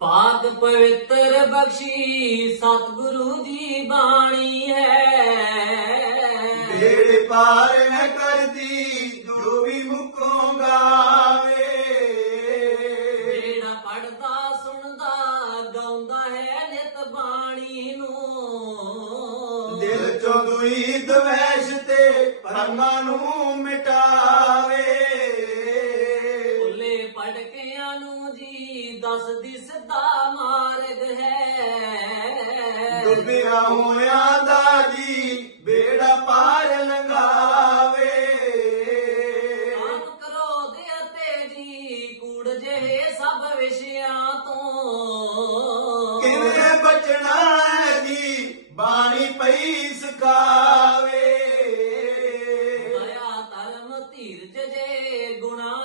ਪਾਕ ਪਵਿੱਤਰ ਬਖਸ਼ੀ ਸਤਿਗੁਰੂ ਦੀ ਬਾਣੀ ਹੈ। ਬੇੜੇ ਪਾਰ ਹੈ ਕਰਦੀ ਜੋ ਵੀ ਮੁਖੋਂ ਗਾਵੇ। ਜਿਹੜਾ ਪੜਦਾ ਸੁਣਦਾ ਗਾਉਂਦਾ ਹੈ ਨਿਤ ਬਾਣੀ ਨੂੰ। ਦਿਲ ਚੋਂ ਦੁਈ ਦਵੈਸ਼ ਤੇ ਭਰਮਾਂ ਨੂੰ ਮਿਟਾਵੇ। ਭੁੱਲੇ ਪੜਕਿਆਂ ਨੂੰ ਜੀ ਦੱਸ ਦਿਸਦਾ ਮਾਰਗ ਹੈ। ਡੁੱਬਿਆ ਹੋਇਆਂ ਦਾ ਜੀ ਬੇੜਾ ਪਾਰ ਲੰਘਾਵੇ। ਆਪ ਕਰੋ ਦੇ ਅਤੇ ਜੀ ਕੂੜ ਜਿਹੇ ਸਭ ਵਿਸ਼ਿਆਂ ਤੋਂ। ਕਿਵੇਂ ਬਚਣਾ ਹੈ ਜੀ ਬਾਣੀ ਪਈ ਸਿਖਾਵੇ। ਦਇਆ ਧਰਮ ਧੀਰਜ ਜੇ ਗੁਣਾ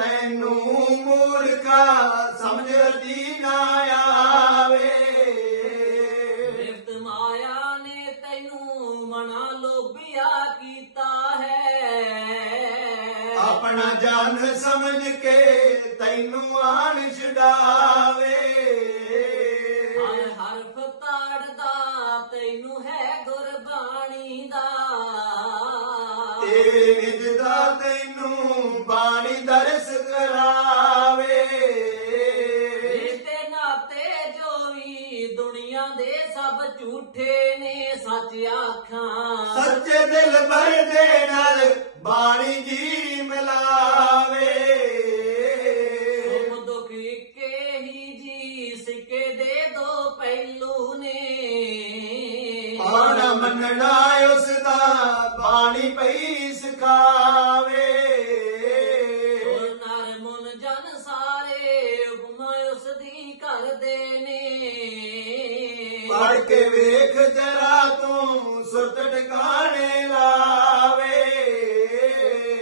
ਤੈਨੂੰ ਮੂਰਖਾ ਸਮਝਦੀ ਨਾ ਆਵੇ। ਵਿਰਤ ਮਾਇਆ ਨੇ ਤੈਨੂੰ ਮਨਾ ਲੋਭਿਆ ਕੀਤਾ ਹੈ। ਆਪਣਾ ਜਾਨ ਸਮਝ ਕੇ ਤੈਨੂੰ ਆਣ ਛਡਾਵੇ। ਹਰ ਹਰਫ ਤਾੜਦਾ ਤੈਨੂੰ ਹੈ ਗੁਰਬਾਣੀ ਦਾ। ਤੇਰੇ ਨਿਜ ਦਾ ਤੈਨੂੰ ਬਾਣੀ ਦੁਨੀਆ ਦੇ ਸਭ ਝੂਠੇ ਨੇ ਸੱਚ ਆਖਾਂ। ਸੱਚੇ ਦਿਲ ਭਰ ਦੇ ਨਾਲ ਬਾਣੀ ਜੀ ਮਿਲਾਵੇ। ਸੁਖ ਦੁੱਖ ਇੱਕੇ ਹੀ ਜੀ ਸਿੱਕੇ ਦੇ ਦੋ ਪਹਿਲੂ ਨੇ। ਆਣਾ ਮੰਨਣਾ ਉਸ ਦਾ ਬਾਣੀ ਪਈ ਸਿਖਾਵੇ? ਨਰ ਮਨ ਜਨ ਸਾਰੇ ਹੁਕਮ ਉਸ ਦੀ ਕਰਦੇ ਪੜ ਕੇ ਵੇਖ ਜਰਾ ਤੂੰ ਸੁਰਤ ਟਿਕਾਣੇ ਲਾਵੇ।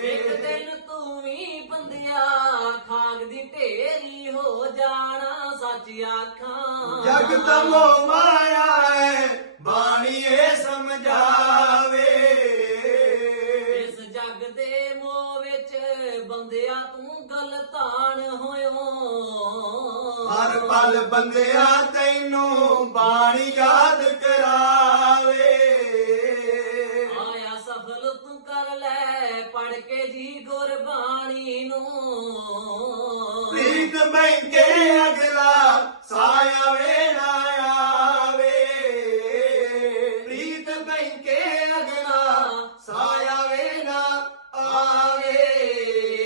ਇੱਕ ਦਿਨ ਤੂੰ ਵੀ ਬੰਦਿਆ ਖਾਕ ਦੀ ਢੇਰੀ ਹੋ ਜਾਣਾ ਸੱਚ ਆਖਾਂ। ਜਗ ਤਮੋ ਮਾਇਆ ਹੈ ਬਾਣੀ ਇਹ ਸਮਝਾਵੇ। ਇਸ ਜੱਗ ਦੇ ਮੋਹ ਵਿੱਚ ਬੰਦਿਆ ਤੂੰ ਗਲਤਾਨ। ਪਲ ਬੰਦਿਆ ਤੈਨੂੰ ਬਾਣੀ ਯਾਦ ਕਰਾਵੇ। ਆਇਆ ਸਫਲ ਤੂੰ ਕਰ ਲੈ ਪੜ ਕੇ ਜੀ ਗੁਰਬਾਣੀ ਨੂੰ। ਪ੍ਰੀਤ ਬੈਂਕੇ ਅਗਲਾ ਸਾਇਆ ਵੇ ਨਾ ਆਵੇ। ਪ੍ਰੀਤ ਬੈਂਕੇ ਅਗਲਾ